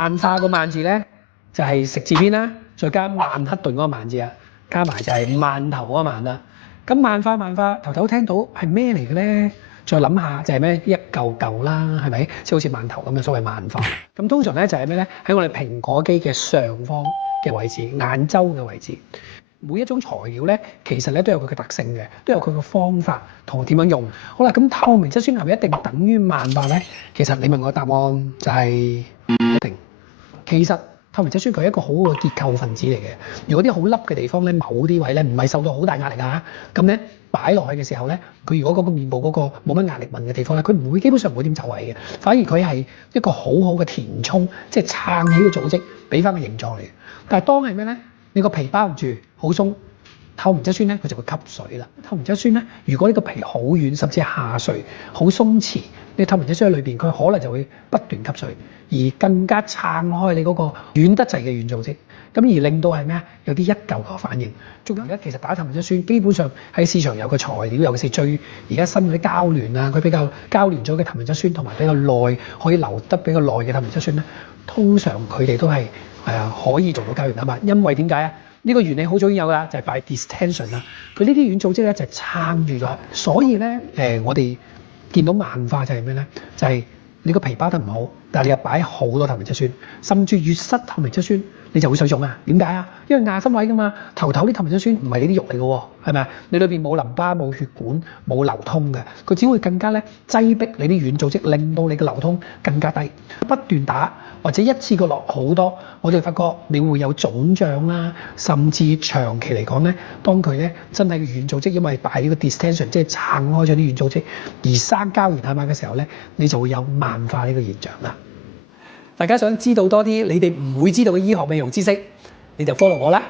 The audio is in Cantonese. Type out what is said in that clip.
萬化個萬字咧就係食字邊啦，再加曼克頓嗰個曼字啊，加埋就係饅頭嗰個饅啦。咁萬化頭頭聽到係咩嚟嘅咧？再諗下就係咩一嚿嚿啦，係咪？即係好似饅頭咁嘅所謂萬化。咁通常咧就係咩咧？喺我哋蘋果肌嘅上方嘅位置，眼周嘅位置。每一種材料咧，其實咧都有佢嘅特性嘅，都有佢嘅方法同點樣用。好啦，咁透明質酸係咪一定等於萬化咧？其實你問我答案就係唔一定。其實透明質酸佢係一個好好嘅結構分子嚟嘅。如果啲好凹嘅地方咧，某啲位咧唔係受到好大壓力㗎，咁咧擺落去嘅時候咧，佢如果嗰個面部嗰個冇乜壓力紋嘅地方咧，佢唔會基本上唔會點走位嘅，反而佢係一個好好嘅填充，即係撐起個組織，俾翻個形狀嚟。但係當係咩咧？你個皮包唔住，好鬆，透明質酸咧佢就會吸水啦。透明質酸咧，如果呢個皮好軟，甚至係下垂、好鬆弛，你透明質酸喺裏邊，佢可能就會不斷吸水，而更加撐開你嗰個軟得滯嘅軟組織，咁而令到係咩啊？有啲一嚿嚿反應。仲有而家其實打透明質酸，基本上喺市場有個材料，尤其是最而家新嗰啲膠聯啊，佢比較膠聯咗嘅透明質酸，同埋比較耐可以留得比較耐嘅透明質酸咧，通常佢哋都係可以做到膠原蛋白，因為點解啊？呢個原理好早已經有㗎，就係 by distension 啦。佢呢啲軟組織咧就係撐住咗，所以咧我哋見到萬化就係咩咧？就係你個皮包得唔好，但係你又擺好多透明質酸，甚至越失透明質酸，你就會水腫啊！點解啊？因為亞心位㗎嘛，頭啲透明質酸唔係你啲肉嚟嘅喎，係咪啊？你裏邊冇淋巴、冇血管、冇流通嘅，佢只會更加咧擠迫你啲軟組織，令到你嘅流通更加低。不斷打或者一次過落好多，我哋發覺你會有腫脹啦，甚至長期嚟講咧，當佢咧真係嘅軟組織因為擺呢個 distension， 即係撐開咗啲軟組織而生膠原蛋白嘅時候咧，你就會有萬化呢個現象啦。大家想知道多啲你哋唔會知道嘅醫學美容知識，你就 follow我啦。